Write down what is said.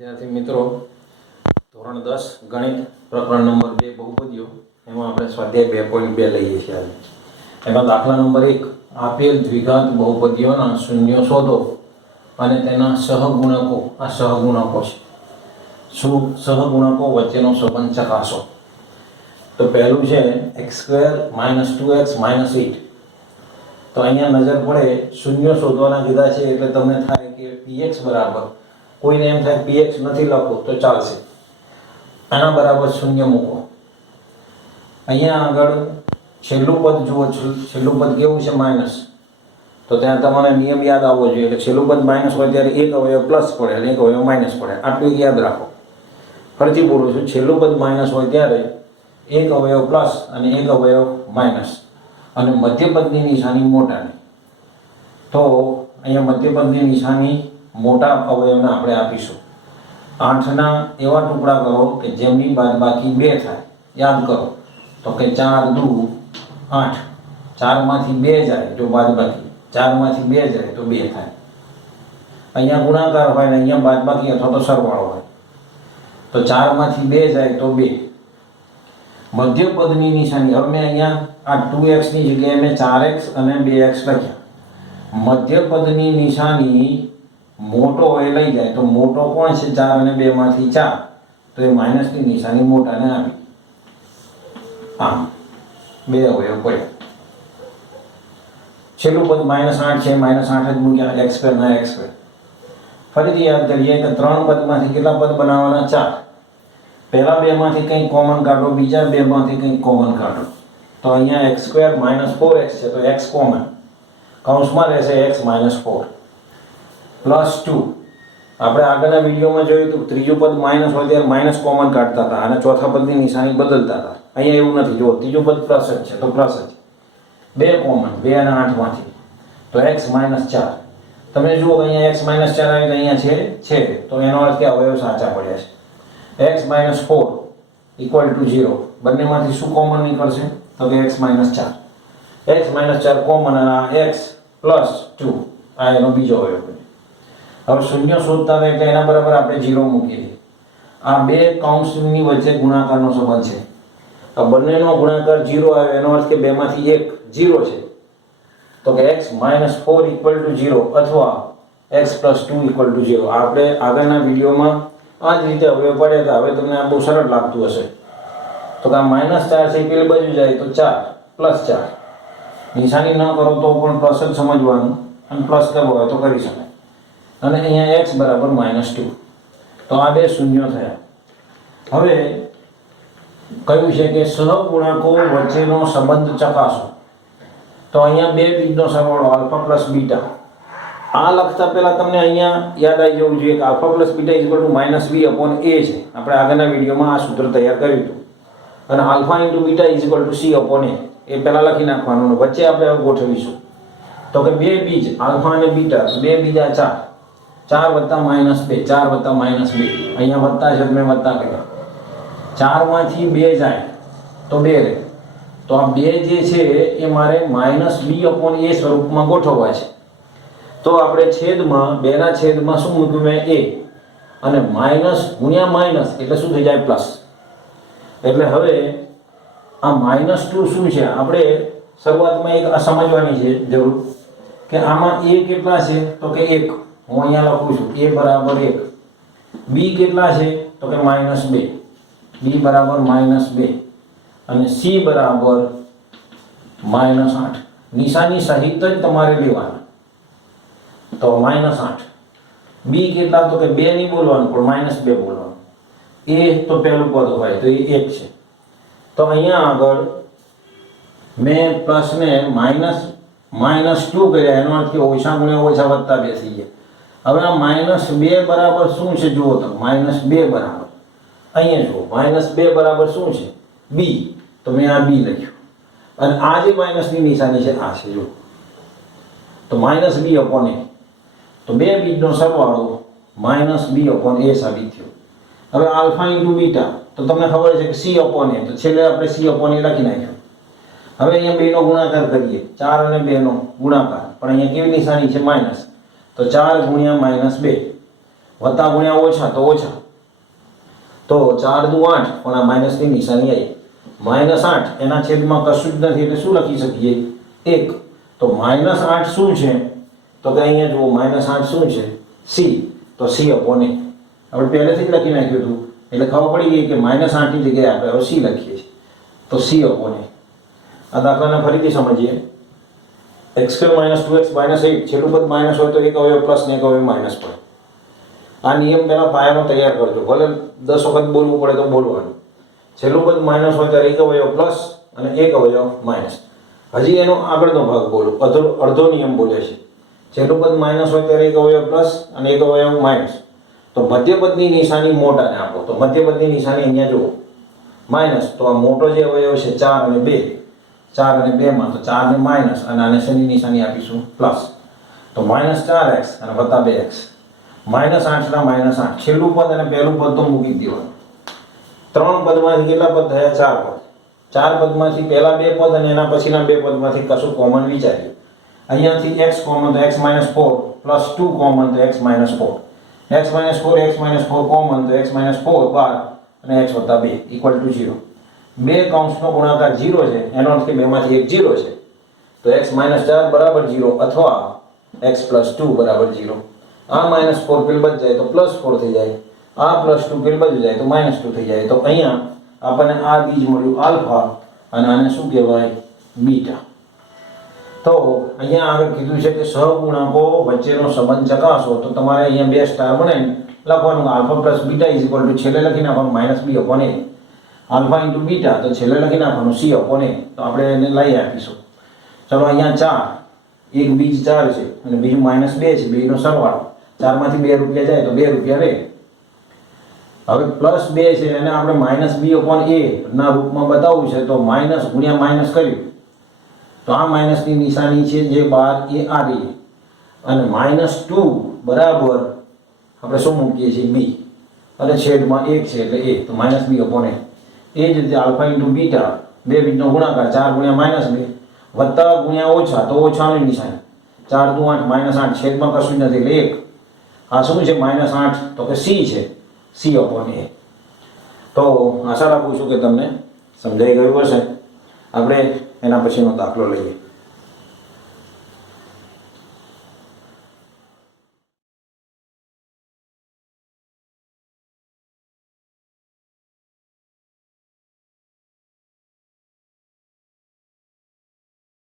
વિદ્યાર્થી મિત્રો, ધોરણ 10 ગણિત પ્રકરણ નંબર 2 બહુપદીઓ એમાં આપણે સ્વાધ્યાય 2.2 લઈએ છીએ આજે. એમાં દાખલા નંબર 1, આપેલ દ્વિઘાત બહુપદીઓના શૂન્યો શોધો અને તેના સહગુણકો. આ સહગુણકો છે. સહગુણકો વચ્ચેનો સંબંધ ચકાસો. તો પહેલું છે x² - 2x - 8. તો અહીંયા નજર પડે શૂન્યો શોધવાના કીધા છે એટલે તમને થાય કે px બરાબર, કોઈને એમ થાય px નથી લખો તો ચાલશે, આના બરાબર શૂન્ય મૂકો. અહીંયા આગળ છેલ્લું પદ જુઓ, છેલ્લું પદ કેવું છે? માઇનસ. તો ત્યાં તમારે નિયમ યાદ આવવો જોઈએ કે છેલ્લું પદ માઇનસ હોય ત્યારે એક અવયવ પ્લસ પડે અને એક અવયવ માઇનસ પડે. આટલું યાદ રાખો. ફરીથી બોલું છું, છેલ્લું પદ માઇનસ હોય ત્યારે એક અવયવ પ્લસ અને એક અવયવ માઇનસ, અને મધ્યપદની નિશાની મોટાની. તો અહીંયા મધ્યપદની નિશાની મોટા અવયવને આપણે આપીશું. 8ના એવા ટુકડા કરો કે જેમની બાદબાકી 2 થાય. યાદ કરો તો કે 4 દુ 8, 4 માંથી 2 જાય જો બાદબાકી, 4 માંથી 2 જાય તો 2 થાય. અહીંયા ગુણાકાર હોય ને અહીંયા બાદબાકી અથવા તો સરવાળો હોય. તો 4 માંથી 2 જાય તો 2. મધ્યપદની નિશાની, હવે મેં અહીંયા આ 2x ની જગ્યાએ મેં 4x અને 2x લખ્યા. મધ્યપદની નિશાની મોટો એ લઈ જાય તો મોટો કોણ છે? 4 અને 2 માંથી 4, તો એ માઇનસની નિશાની મોટાને આપી. આમ 2 અવયવ પડ્યા. છેલ્લું પદ -8 છે, -8 જ મૂક્યા, x² ના x². ફરીથી યાદ કરીએ કે 3 પદમાંથી કેટલા પદ બનાવવાના? 4. પહેલા 2 માંથી કંઈક કોમન કાઢો, બીજા 2 માંથી કંઈક કોમન કાઢો. તો અહીંયા x² - 4x છે તો x કોમન, કૌંસમાં રહેશે x - 4 +2. આપણે આગળના વિડીયોમાં જોયું હતું, ત્રીજું પદ માઇનસ હોય ત્યારે માઇનસ કોમન કાઢતા હતા અને ચોથા પદની નિશાની બદલતા હતા. અહીંયા એવું નથી. જો ત્રીજું પદ પ્લસ જ છે તો પ્લસ જ. 2 કોમન, 2 અને 8 માંથી, તો x - 4. તમે જુઓ કે અહીંયા x - 4 આવે તો અહીંયા છે, તો એનો અર્થ કે અવયવ સાચા પડ્યા છે. x - 4 = 0. બંનેમાંથી શું કોમન નીકળશે? તો કે x - 4. x - 4 કોમન અને આ x + 2 આ એનો બીજો અવયવ બને. હવે શૂન્ય શોધતા હોય એટલે એના બરાબર આપણે 0 મૂકી દઈએ. આ બે કૌંસની વચ્ચે ગુણાકારનો સંબંધ છે. આ બંનેનો ગુણાકાર 0 આવે એનો અર્થ કે બેમાંથી એક 0 છે. તો કે x - 4 = 0 અથવા x + 2 = 0. આપણે આગળના વિડીયોમાં આ જ રીતે અવયવ પડ્યા હતા. હવે તમને આ બહુ સરળ લાગતું હશે. તો કે આ -4 છે એ પેલી બાજુ જાય તો 4 + 4. નિશાની ન કરો તો પણ પ્લસ જ સમજવાનું, અને પ્લસ કરવો હોય તો કરી શકાય. અને અહીંયા x = -2. તો આ બે શૂન્યો થયા. હવે કયું છે કે સહગુણકો વચ્ચેનો સંબંધ ચકાસો. તો અહીંયા બે બીજનો સરવાળો α + β. આ લખતા પહેલા તમને અહીંયા યાદ આવી જવું જોઈએ કે α + β = -v/a છે. આપણે આગળના વિડીયોમાં આ સૂત્ર તૈયાર કર્યું હતું. અને α × β = c/a. એ પહેલા લખી નાખવાનું, વચ્ચે આપણે ગોઠવીશું. તો કે બે બીજ α અને β, બે બીજા 4, 4 + -2, 4 + -2. અહીંયા વત્તા છે મેં વત્તા કર્યા. 4 માંથી 2 જાય તો 2 રહે. તો આ 2 જે છે એ મારે -b/a સ્વરૂપમાં ગોઠવવા છે. તો આપણે છેદમાં 2 ના છેદમાં શું મૂક્યું મેં? a. અને માઇનસ ગુણ્યા માઇનસ એટલે શું થઈ જાય? પ્લસ. એટલે હવે આ -2 શું છે? આપણે શરૂઆતમાં એક સમજવાની છે જરૂર કે આમાં a કેટલા છે? તો કે 1. હું અહીંયા લખું છું a = 1. b કેટલા છે? તો કે -2. b = -2 અને c = -8. નિશાની સહિત જ તમારે લેવાના. તો -8. b કેટલા? તો કે 2 નહીં બોલવાનું પણ -2 બોલવાનું. a તો પહેલું પદ હોય તો એ 1 છે. તો અહીંયા આગળ મેં પ્લસને -2 કર્યા, એનો અર્થ કે ઓછા ગુણ્યા ઓછા વત્તા 2 થઈ ગયા. હવે આ -2 બરાબર શું છે? જુઓ તો -2 બરાબર અહીંયા જુઓ, -2 બરાબર શું છે? b. તો મેં આ b લખ્યું. અને આ જે માઇનસની નિશાની છે આ છે, જુઓ. તો -b/a. તો બે બીજનો સરવાળો -b/a સાબિત થયો. હવે α × β તો તમને ખબર છે કે c/a. તો છેલ્લે આપણે c/a લખી નાખ્યું. હવે અહીંયા 2 નો ગુણાકાર કરીએ. 4 અને 2 નો ગુણાકાર, પણ અહીંયા કેવી નિશાની છે? માઇનસ. તો 4 × -2 વત્તા ગુણ્યા ઓછા તો ઓછા, તો 4 દુ 8, પણ આ માઇનસની નિશાની આવી. -8 એના છેદમાં કશું જ નથી એટલે શું લખી શકીએ? 1. તો -8 શું છે? તો કે અહીંયા જુઓ -8 શું છે? c. તો c અપોન a આપણે પહેલેથી જ લખી નાખ્યું હતું એટલે ખબર પડી ગઈ કે -8 ની જગ્યાએ આપણે હવે c લખીએ છીએ, તો c અપોન a. આ દાખલાને ફરીથી સમજીએ. x² - 2x - 8 છેલ્લું પદ માઇનસ હોય તો એક અવયવ પ્લસ ને એક અવયવ માઇનસ પડે. આ નિયમ પહેલા પાયામાં તૈયાર કરજો, ભલે 10 વખત બોલવું પડે તો બોલવાનું. છેલ્લું પદ માઇનસ હોય ત્યારે એક અવયવ પ્લસ અને એક અવયવ માઇનસ. હજી એનો આગળનો ભાગ બોલો, અડધો નિયમ બોલે છે. છેલ્લું પદ માઇનસ હોય ત્યારે એક અવયવ પ્લસ અને એક અવયવ માઇનસ. તો મધ્યપદની નિશાની મોટાને આપો, તો મધ્યપદની નિશાની અહીંયા જુઓ માઇનસ, તો આ મોટો જે અવયવ છે 4 અને 2, 4 અને 2 માં તો 4 ને માઇનસ અને આને શેની નિશાની આપીશું? પ્લસ. તો -4x અને વત્તા 2x. -8 ના -8 છેલ્લું પદ અને પહેલું પદ તો મૂકી દેવાનું. ત્રણ પદમાંથી કેટલા પદ થયા? 4 પદ. 4 પદમાંથી પહેલા 2 પદ અને એના પછીના 2 પદમાંથી કશું કોમન વિચારીએ. અહીંયાથી x કોમન તો x - 4 પ્લસ 2 કોમન તો x - 4. x - 4 x - 4 કોમન તો x - 4 12 અને x + 2 = 0. બે કૌંસનો ગુણાકાર 0 છે, એનો અર્થ કે બેમાંથી એક 0 છે. તો x - 4 બરાબર 0 અથવા x + 2 બરાબર 0. આ -4 પેલ બચ જાય તો +4 થઈ જાય, આ +2 પેલ બચી જાય તો -2 થઈ જાય. તો અહીંયા આપણને આ બીજ મળ્યું આલ્ફા અને આને શું કહેવાય? બીટા. તો અહીંયા આગળ કીધું છે કે સહગુણાંકો વચ્ચેનો સંબંધ ચકાસો, તો તમારે અહીંયા બે સ્ટાર બનાવીને લખવાનું આલ્ફા + બીટા છેલ્લે લખી નાખવાનું -b/a. આલ્ફા × બીટા તો છેલ્લે લખી નાખવાનું c/a. તો આપણે એને લઈ આપીશું. ચલો અહીંયા 4, એક બીજ 4 છે અને બીજું -2 છે, બેનો સરવાળો. 4 માંથી 2 રૂપિયા જાય તો 2 રૂપિયા રહે. હવે +2 છે એને આપણે -b/a ના રૂપમાં બતાવવું છે, તો માઇનસ ગુણ્યા માઇનસ કર્યું તો આ માઇનસની નિશાની છે જે 12 એ આ રહી અને -2 બરાબર આપણે શું મૂકીએ છીએ? b અને છેદમાં 1 છે એટલે a, તો -b/a. એ જ રીતે આલ્ફા × બીટા, બે બીજનો ગુણાકાર 4 ગુણ્યા -2 વત્તા ગુણ્યા ઓછા તો ઓછાની નિશાની. 4 દુ 8 -8 છેદમાં કશું જ નથી એટલે 1. આ શું છે? -8 તો કે c છે, c/a. તો આશા રાખું છું કે તમને સમજાઈ ગયું હશે. આપણે એના પછીનો દાખલો લઈએ.